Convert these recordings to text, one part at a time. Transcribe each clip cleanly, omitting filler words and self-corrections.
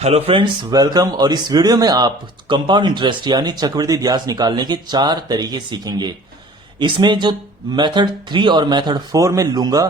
Hello friends, welcome. और इस video में आप कंपाउंड इंटरेस्ट यानी चक्रवृद्धि ब्याज निकालने के 4 तरीके सीखेंगे। इसमें जो मेथड 3 और मेथड 4 में लूंगा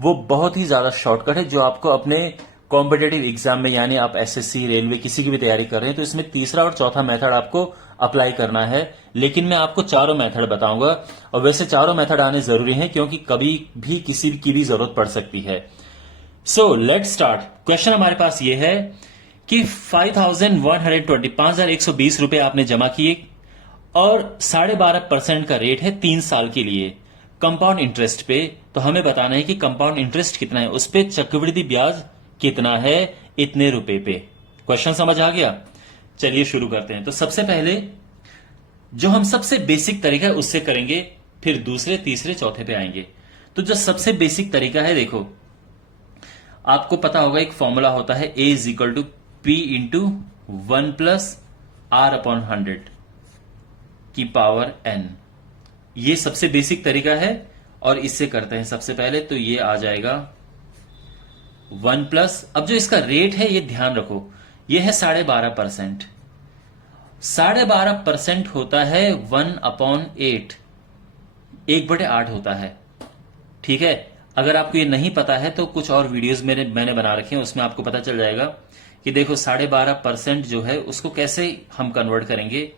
वो बहुत ही ज्यादा शॉर्टकट है, जो आपको अपने कॉम्पिटेटिव एग्जाम में यानी आप एसएससी, रेलवे किसी की भी तैयारी कर रहे हैं तो इसमें तीसरा और चौथा मेथड आपको अप्लाई करना है। लेकिन मैं आपको चारों मेथड बताऊंगा, और वैसे चारों मेथड आने जरूरी हैं क्योंकि कभी भी किसी की भी जरूरत पड़ सकती है। So let's start. क्वेश्चन हमारे पास ये है कि 5,120 रुपए आपने जमा किए और 12.5% का रेट है 3 साल के लिए कंपाउंड इंटरेस्ट पे। तो हमें बताना है कि कंपाउंड इंटरेस्ट कितना है, उस पे चक्रवृद्धि ब्याज कितना है, इतने रुपए पे। क्वेश्चन समझ आ गया? चलिए शुरू करते हैं। तो सबसे पहले जो हम सबसे बेसिक तरीका है उससे करेंगे, फिर दूसरे, तीसरे, चौथे पे आएंगे। तो जो सबसे बेसिक तरीका है, देखो आपको पता होगा एक फॉर्मूला होता है A is equal to P into 1 plus R upon 100 की पावर N। ये सबसे बेसिक तरीका है और इससे करते हैं। सबसे पहले तो ये आ जाएगा 1 प्लस, अब जो इसका रेट है ये ध्यान रखो, ये है 12.5%। 12.5% होता है 1 अपॉन 8, 1/8 होता है। ठीक है, अगर आपको ये नहीं पता है तो कुछ और वीडियोस मैंने बना रखे हैं, उसमें आपको पता चल जाएगा कि देखो 12.5% जो है उसको कैसे हम कन्वर्ट करेंगे।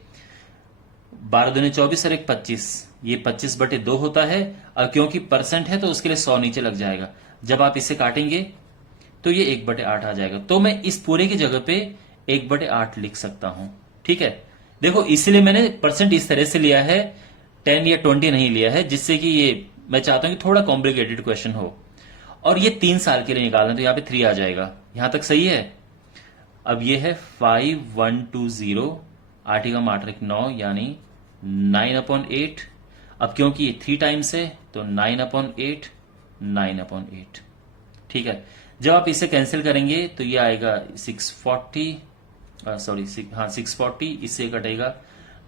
12 दूनी 24 और 1 25, ये 25/2 होता है। और क्योंकि परसेंट है तो उसके लिए 100 नीचे लग जाएगा। जब आप इसे काटेंगे तो ये 1/8 आ जाएगा। तो मैं इस पूरे की जगह पे 1/8 लिख सकता हूं। ठीक है, देखो इसलिए मैंने परसेंट इस तरह से लिया है, 10 या 20 नहीं लिया है, जिससे कि ये मैं चाहता हूं कि थोड़ा कॉम्प्लिकेटेड क्वेश्चन हो। और ये 3 साल के लिए निकालना, तो यहां पे 3 आ जाएगा। यहां तक सही है? अब ये है 5120, 8 का 8 9 यानी 9/8। अब क्योंकि ये 3 टाइम्स है तो 9/8, 9/8। ठीक है, जब आप इसे कैंसिल करेंगे तो ये आएगा 640, सॉरी 640, इससे कटेगा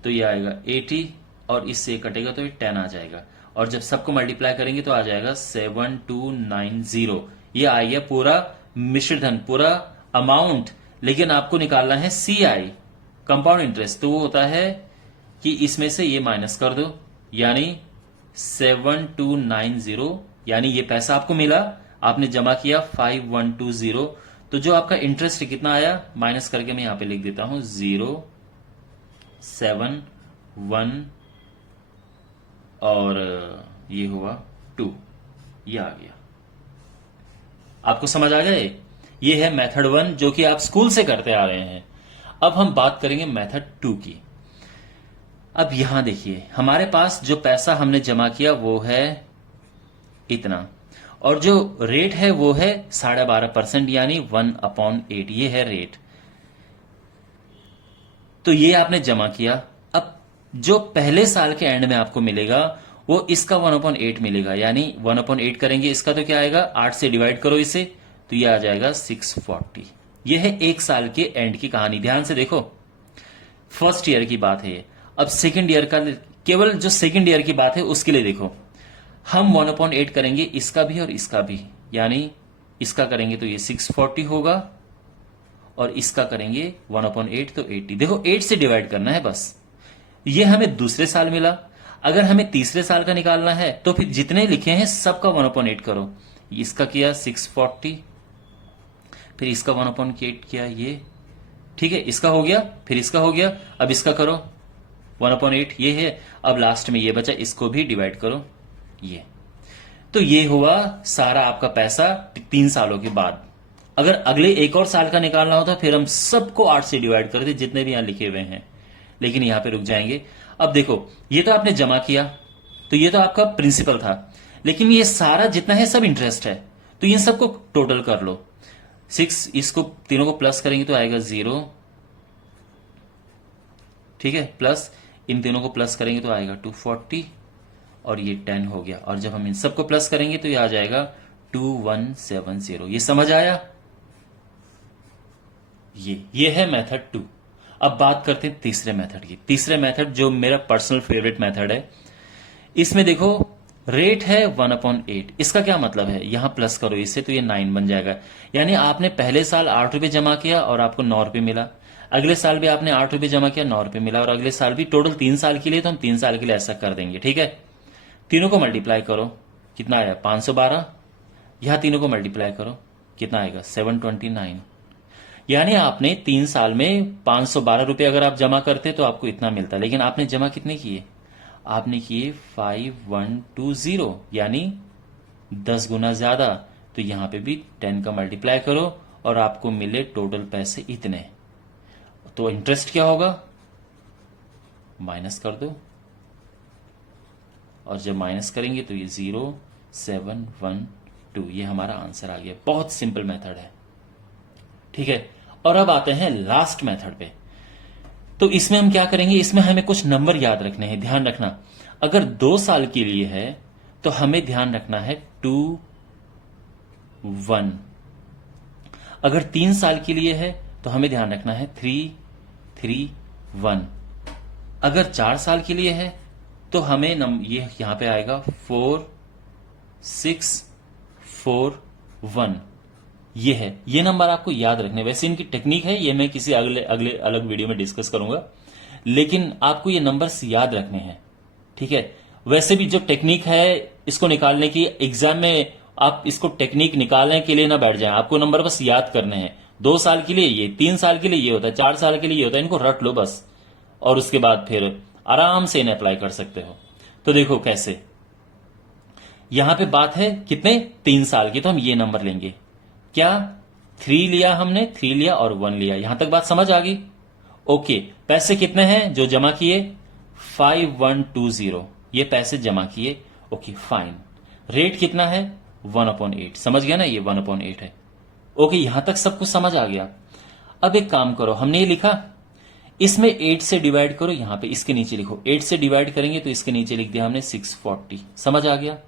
तो ये आएगा 80 और इससे कटेगा तो ये 10 आ जाएगा। और जब सबको मल्टीप्लाई करेंगे तो आ जाएगा 7290। ये आ गया पूरा मिश्र धन, पूरा अमाउंट। लेकिन आपको निकालना है CI, कंपाउंड इंटरेस्ट। तो वो होता है कि इसमें से ये माइनस कर दो, यानी 7290, यानी ये पैसा आपको मिला, आपने जमा किया 5120। तो जो आपका इंटरेस्ट कितना आया माइनस करके मैं यहां पे लिख देता हूं 071 और ये हुआ 2, ये आ गया। आपको समझ आ गया? ये है मेथड 1 जो कि आप स्कूल से करते आ रहे हैं। अब हम बात करेंगे मेथड 2 की। अब यहां देखिए हमारे पास जो पैसा हमने जमा किया वो है इतना, और जो रेट है वो है 12.5% यानी 1/8, ये है रेट। तो ये आपने जमा किया। अब जो पहले साल के एंड में आपको मिलेगा वो इसका 1/8 मिलेगा, यानी 1/8 करेंगे इसका तो क्या आएगा, 8 से डिवाइड करो इसे तो ये आ जाएगा 640। ये है 1 साल के एंड की कहानी। ध्यान से देखो, फर्स्ट ईयर की बात है। अब सेकेंड ईयर का, केवल जो सेकेंड ईयर की बात है उसके लिए देखो, हम 1/8 करेंगे इसका भी और इसका भी, यानी इसका करेंगे तो ये 640 होगा और इसका करेंगे 1/8 तो 80। देखो 8 से डिवाइड करना है बस। ये हमें दूसरे साल मिला। अगर हमें तीसरे साल का निकालना है तो फिर जितने लिखे हैं सबका 1/8 करो। इसका किया 640, फिर इसका 1/8 किया ये। ठीक है, इसका हो गया, फिर इसका हो गया, अब इसका करो 1/8, ये है। अब लास्ट में ये बचा, इसको भी डिवाइड करो ये। तो ये हुआ सारा आपका पैसा 3 सालों के बाद। अगर अगले एक और साल का निकालना होता फिर हम सबको 8 से डिवाइड करते, जितने भी यहां लिखे हुए हैं। लेकिन यहां पे रुक जाएंगे। अब देखो ये तो आपने जमा किया, तो ये तो आपका प्रिंसिपल था, लेकिन ये सारा जितना है सब इंटरेस्ट है। तो इन सबको टोटल कर लो। 6, इसको तीनों को प्लस करेंगे तो आएगा 0। ठीक है, प्लस इन तीनों को प्लस करेंगे तो आएगा 240 और ये 10 हो गया। और जब हम इन सबको प्लस करेंगे तो ये आ जाएगा 2170। ये समझ आया? ये है मेथड 2। अब बात करते हैं तीसरे मेथड की। तीसरे मेथड जो मेरा पर्सनल फेवरेट मेथड है, इसमें देखो रेट है 1/8। इसका क्या मतलब है, यहां प्लस करो इससे तो ये 9 बन जाएगा। यानी आपने पहले साल 8 रुपये जमा किया और आपको 9 रुपये मिला, अगले साल भी आपने 8 रुपये जमा किया, 9 रुपये मिला, और अगले साल भी। टोटल 3 साल के लिए, तो हम 3 साल के लिए ऐसा कर देंगे, ठीक है। तीनों को मल्टीप्लाई करो, कितना आया 512। यहां तीनों को मल्टीप्लाई करो, कितना आएगा 729। यानी आपने 3 साल में 512 रुपये अगर आप जमा करते तो आपको इतना मिलता, लेकिन आपने जमा कितने किए, आपने किए 5120, यानी 10 गुना ज्यादा। तो यहां पे भी 10 का मल्टीप्लाई करो और आपको मिले टोटल पैसे इतने। तो इंटरेस्ट क्या होगा, माइनस कर दो, और जब माइनस करेंगे तो ये 0712, ये हमारा आंसर आ गया। बहुत सिंपल मेथड है, ठीक है। और अब आते हैं लास्ट मेथड पे। तो इसमें हम क्या करेंगे, इसमें हमें कुछ नंबर याद रखने हैं। ध्यान रखना, अगर 2 साल के लिए है तो हमें ध्यान रखना है 2 1। अगर 3 साल के लिए है तो हमें ध्यान रखना है 3 3 1। अगर 4 साल के लिए है तो हमें ये यहां पे आएगा 4 6 4 1। ये है, ये नंबर आपको याद रखने। वैसे इनकी टेक्निक है, ये मैं किसी अगले अगले अलग वीडियो में डिस्कस करूंगा, लेकिन आपको ये नंबर्स याद रखने हैं, ठीक है। वैसे भी जो टेक्निक है इसको निकालने की, एग्जाम में आप इसको टेक्निक निकालने के लिए ना बैठ जाएं, आपको नंबर बस याद करने हैं। 2 साल के लिए ये, 3 साल के लिए ये होता है, 4 साल के लिए ये होता है, इनको रट लो बस, और उसके बाद फिर आराम से इन्हें अप्लाई कर सकते हो। तो देखो कैसे, यहां पे बात है कितने, 3 साल की, तो हम ये नंबर लेंगे। क्या 3 लिया हमने, 3 लिया और 1 लिया। यहां तक बात समझ आ गई, ओके। पैसे कितने हैं जो जमा किए, 5120, ये पैसे जमा किए, ओके फाइन। रेट कितना है, 1/8, समझ गया ना, ये 1/8 है, ओके। यहां तक सब कुछ समझ आ गया। अब एक काम करो, हमने ये लिखा, इसमें 8 से डिवाइड करो, यहां पे इसके नीचे लिखो। 8 से डिवाइड करेंगे तो इसके नीचे लिख दिया हमने 640, समझ आ गया।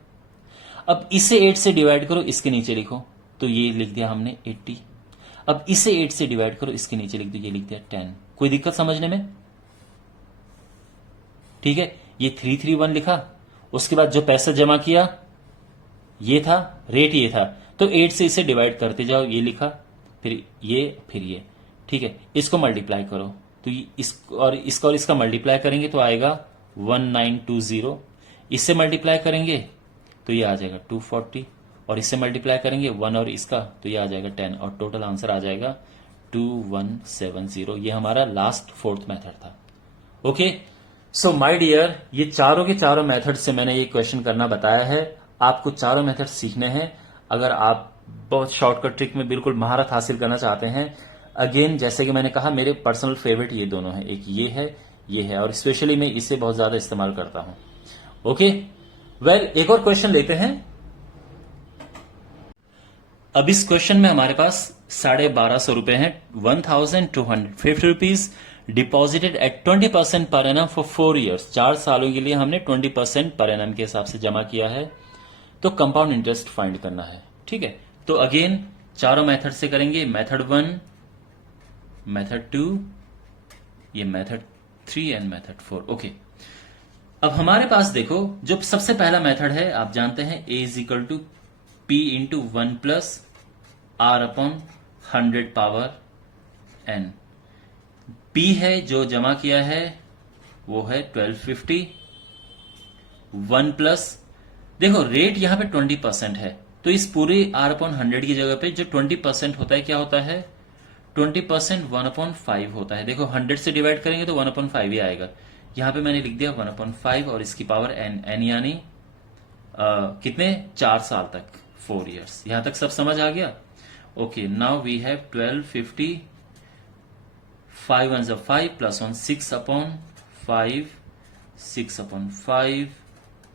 अब इसे 8 से डिवाइड करो, इसके नीचे लिखो, तो ये लिख दिया हमने 80। अब इसे 8 से डिवाइड करो, इसके नीचे लिख दो, ये लिख दिया 10। कोई दिक्कत समझने में, ठीक है। ये 331 लिखा, उसके बाद जो पैसा जमा किया ये था, रेट ये था, तो 8 से इसे डिवाइड करते जाओ, ये लिखा, फिर ये, ठीक है। इसको मल्टीप्लाई करो, तो इसका और इसका मल्टीप्लाई करेंगे तो आएगा 1920। इससे मल्टीप्लाई करेंगे तो ये आ जाएगा 240, और इससे मल्टीप्लाई करेंगे 1 और इसका, तो ये आ जाएगा 10, और टोटल आंसर आ जाएगा 2170। ये हमारा लास्ट 4th मेथड था, ओके। सो माय डियर, ये चारों के चारों मेथड से मैंने ये क्वेश्चन करना बताया है। आपको चारों मेथड सीखने हैं अगर आप बहुत शॉर्टकट ट्रिक में बिल्कुल महारत हासिल करना चाहते हैं। अगेन जैसे कि मैंने कहा, मेरे पर्सनल फेवरेट ये दोनों हैं, एक ये है, और स्पेशली मैं इसे बहुत ज्यादा इस्तेमाल करता हूं, ओके। वेल, एक और क्वेश्चन लेते हैं। अब इस क्वेश्चन में हमारे पास 1250 रुपए हैं, 1250 rupees deposited at 20% per annum for 4 years. 4 सालों के लिए हमने 20% पर एनम के हिसाब से जमा किया है, तो कंपाउंड इंटरेस्ट फाइंड करना है, ठीक है। तो अगेन चारों मेथड से करेंगे, मेथड 1, मेथड 2, ये मेथड 3 एंड मेथड 4, ओके। अब हमारे पास देखो, जो सबसे पहला मेथड है, आप जानते हैं A is equal to P into 1 plus R upon 100 power N। P है जो जमा किया है वो है 1250, 1 प्लस, देखो रेट यहां पे 20% है, तो इस पूरे R अपॉन 100 की जगह पे जो 20% होता है क्या होता है, 20% 1/5 होता है। देखो 100 से डिवाइड करेंगे तो 1/5 ही आएगा। यहां पे मैंने लिख दिया 1/5 और इसकी पावर n यानी कितने, 4 साल तक, 4 ईयर्स। यहां तक सब समझ आ गया, okay. Now we have 1250, 5 1 5 plus 1 6/5, 6/5,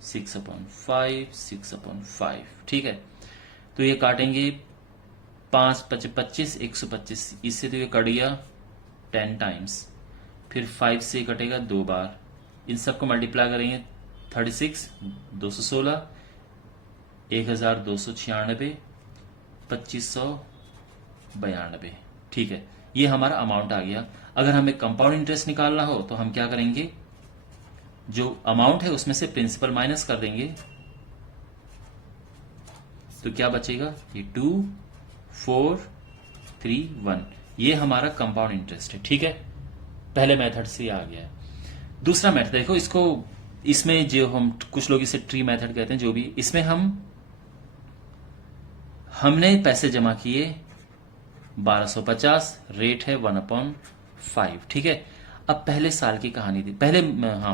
6/5, 6/5, ठीक है। तो ये काटेंगे 5 25 125, इससे तो ये कट गया 10 टाइम्स, फिर 5 से कटेगा 2 बार, इन सबको मल्टीप्लाई करेंगे 36 216 1296 2592, ठीक है। ये हमारा अमाउंट आ गया। अगर हमें कंपाउंड इंटरेस्ट निकालना हो तो हम क्या करेंगे, जो अमाउंट है उसमें से प्रिंसिपल माइनस कर देंगे, तो क्या बचेगा, ये 2 4 3 1, ये हमारा कंपाउंड इंटरेस्ट है। ठीक है, पहले मेथड से ये आ गया है। दूसरा मेथड देखो, इसको इसमें जो हम कुछ लोग इसे ट्री मेथड कहते हैं, जो भी, इसमें हमने पैसे जमा किए 1250, रेट है 1/5। ठीक है, अब पहले साल की कहानी थी,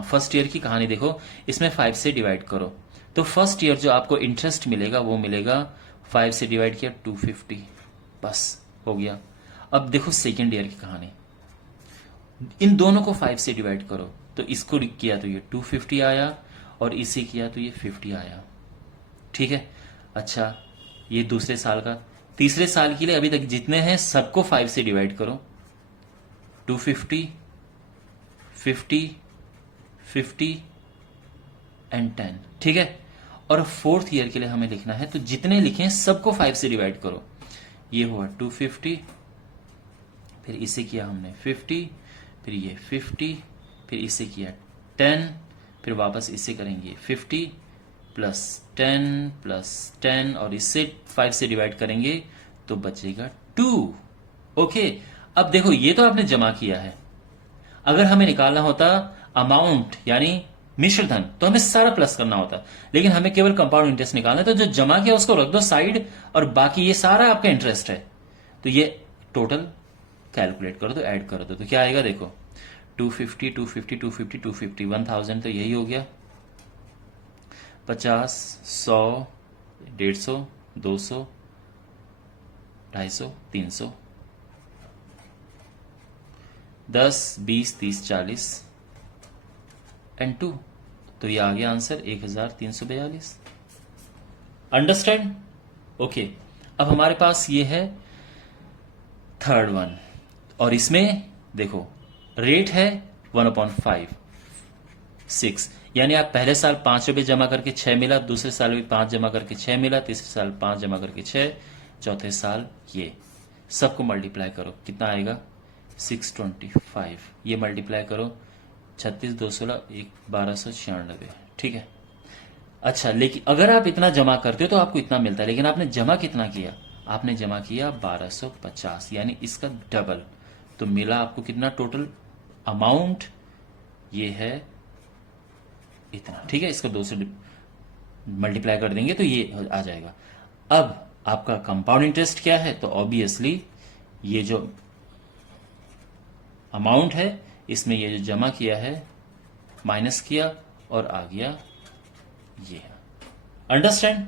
फर्स्ट ईयर की कहानी देखो, इसमें 5 से डिवाइड करो, तो फर्स्ट ईयर जो आपको इंटरेस्ट मिलेगा वो मिलेगा 5 से डिवाइड किया 250, बस हो गया। अब देखो सेकेंड ईयर की कहानी, इन दोनों को 5 से डिवाइड करो, तो इसको किया तो ये 250 आया, और इसे किया तो ये 50 आया। ठीक है, अच्छा ये दूसरे साल का। तीसरे साल के लिए अभी तक जितने हैं सबको 5 से डिवाइड करो, 250 50 50 एंड 10। ठीक है, और फोर्थ ईयर के लिए हमें लिखना है, तो जितने लिखे हैं सबको 5 से डिवाइड करो, ये हुआ 250, फिर इसे किया हमने 50, फिर ये 50, फिर इसे किया 10, फिर वापस इसे करेंगे 50 प्लस 10 प्लस 10, और इससे 5 से डिवाइड करेंगे तो बचेगा 2। ओके, अब देखो ये तो आपने जमा किया है, अगर हमें निकालना होता अमाउंट यानी मिश्र धन, तो हमें सारा प्लस करना होता, लेकिन हमें केवल कंपाउंड इंटरेस्ट निकालना है, तो जो जमा किया उसको रख दो साइड, और बाकी ये सारा आपका इंटरेस्ट है, तो ये टोटल कैलकुलेट करो, तो ऐड कर दो, तो क्या आएगा देखो, 250 250 250 250 1000, तो यही हो गया। 50 100 150 200 250 300 10 20 30 40 एंड 2, तो ये आ गया आंसर 1342। अंडरस्टैंड? ओके, अब हमारे पास ये है थर्ड वन, और इसमें देखो रेट है 1/5 6, यानी आप पहले साल 5 रुपए जमा करके 6 मिला, दूसरे साल भी 5 जमा करके 6 मिला, तीसरे साल 5 जमा करके 6, चौथे साल ये सबको मल्टीप्लाई करो, कितना आएगा 625, ये मल्टीप्लाई करो 36 2 16 1296। ठीक है, अच्छा लेकिन अगर आप इतना जमा करते हो तो आपको इतना मिलता है, लेकिन आपने जमा कितना किया, आपने जमा किया 1250, यानी इसका डबल, तो मिला आपको कितना टोटल अमाउंट, ये है इतना। ठीक है, इसका 2 से मल्टीप्लाई कर देंगे तो ये आ जाएगा। अब आपका कंपाउंड इंटरेस्ट क्या है, तो ऑब्वियसली ये जो अमाउंट है इसमें ये जो जमा किया है माइनस किया और आ गया ये। अंडरस्टैंड?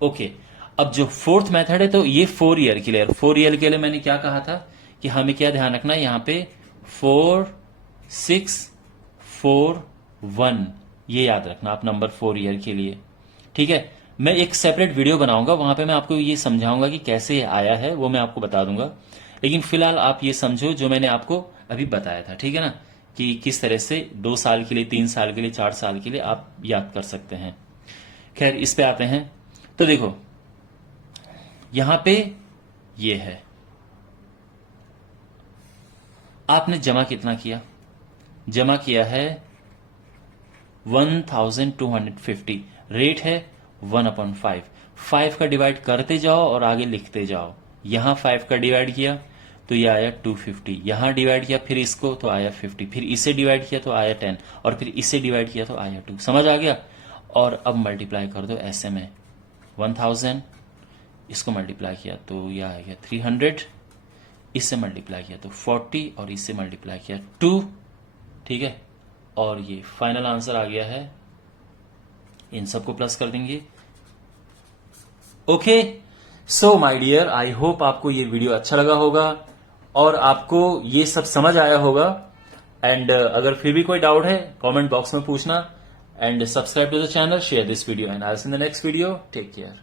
ओके, अब जो फोर्थ मेथड है तो ये 4 ईयर के लिए, 4 ईयर के लिए मैंने क्या कहा था कि हमें क्या ध्यान रखना है, यहां पे 4 6 4 1, ये याद रखना आप नंबर 4 ईयर के लिए। ठीक है, मैं एक सेपरेट वीडियो बनाऊंगा, वहां पे मैं आपको ये समझाऊंगा कि कैसे ये आया है, वो मैं आपको बता दूंगा, लेकिन फिलहाल आप ये समझो जो मैंने आपको अभी बताया था। ठीक है ना, कि किस तरह से 2 साल के लिए, 3 साल के लिए, 4 साल के लिए आप याद कर सकते हैं। खैर इस पे आते हैं, तो देखो यहां पे ये है, आपने जमा कितना किया, जमा किया है 1250, रेट है 1/5, 5 का डिवाइड करते जाओ और आगे लिखते जाओ। यहां 5 का डिवाइड किया तो ये आया 250, यहां डिवाइड किया फिर इसको तो आया 50, फिर इसे डिवाइड किया तो आया 10, और फिर इसे डिवाइड किया तो आया 2। समझ आ गया? और अब मल्टीप्लाई कर दो ऐसे में, 1000 इसको मल्टीप्लाई किया तो यह आ गया 300, इससे मल्टीप्लाई किया तो 40, और इससे मल्टीप्लाई किया 2। ठीक है, और ये फाइनल आंसर आ गया है, इन सबको प्लस कर देंगे। Okay, so my dear, I hope आपको ये वीडियो अच्छा लगा होगा और आपको ये सब समझ आया होगा। एंड अगर फिर भी कोई डाउट है कमेंट बॉक्स में पूछना, and subscribe to the channel, share this video, and I will see in the next video. Take care.